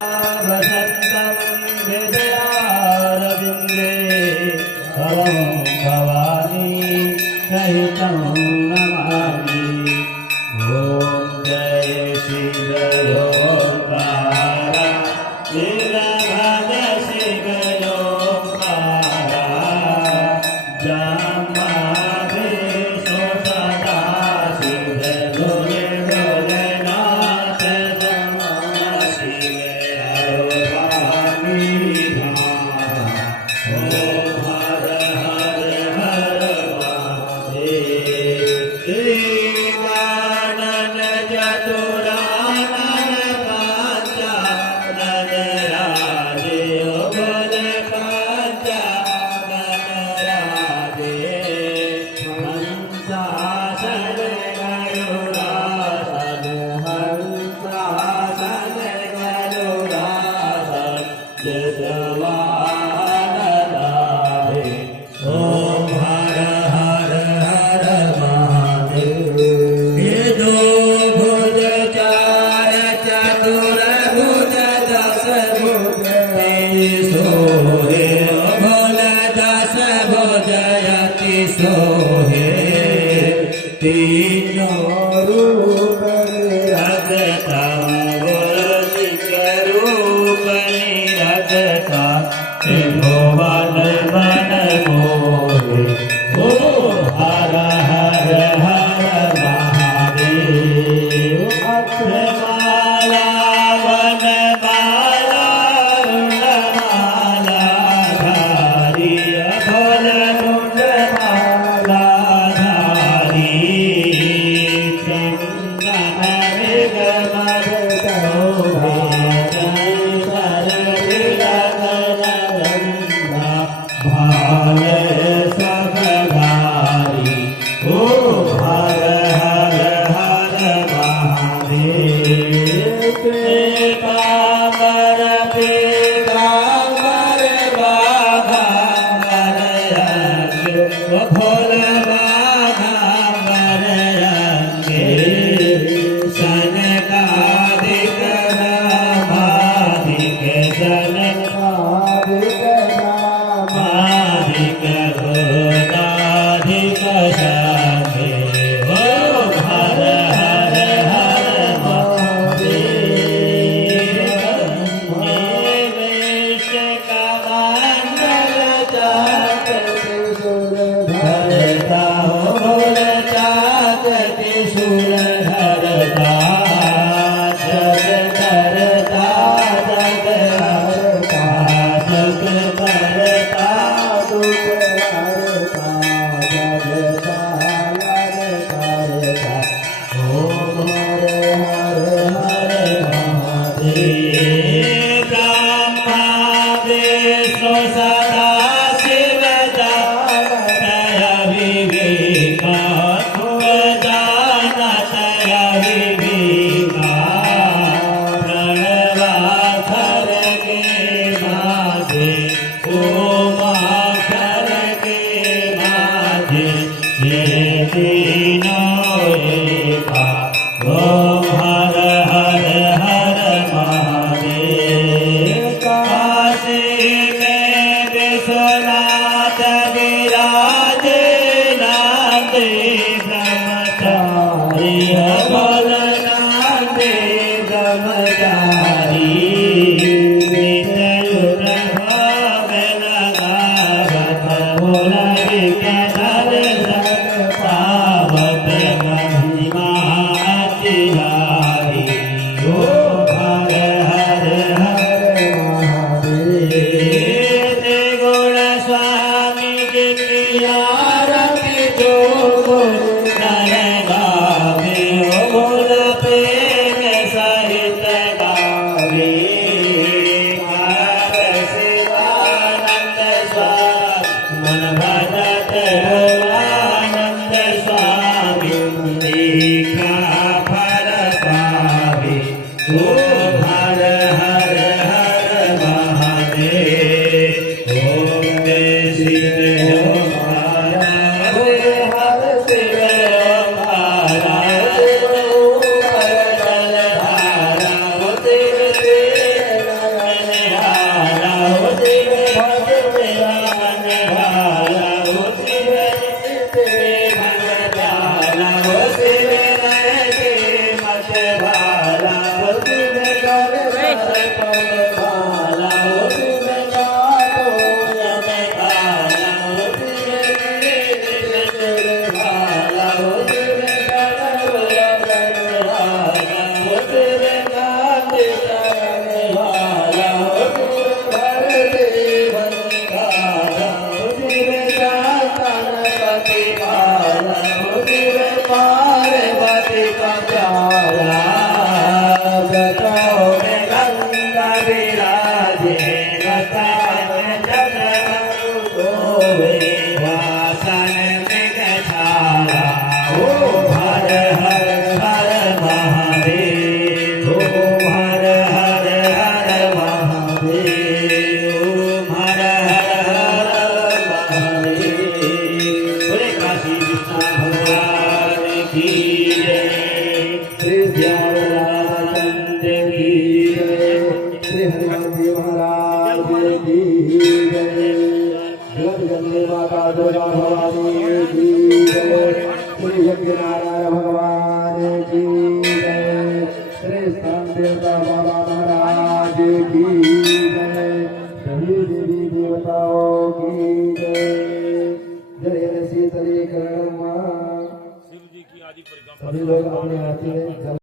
वसन्तं हृदयारविन्दे भवं भवानी सहितं नमामि। ॐ जय शिव ओंकारा नीलभद शिव ओंकारा जामादेशो सदा शिव भोले भोलेनाथ नमः शिवाय। तीनों रूप निरगता रूप निरगता भुवन मन मोहे। ओ हर हर हर महादेव। अक्षमाला वनमाला रुणमाला धारी अभल रुणमाला धारी हर हर हर महादेव। नारायण भगवान की जय। श्री स्थान देवता बाबा महाराज की जय। सभी देवी देवताओं की जय। जय शीतलीकरण। सभी लोग अपने हाथी में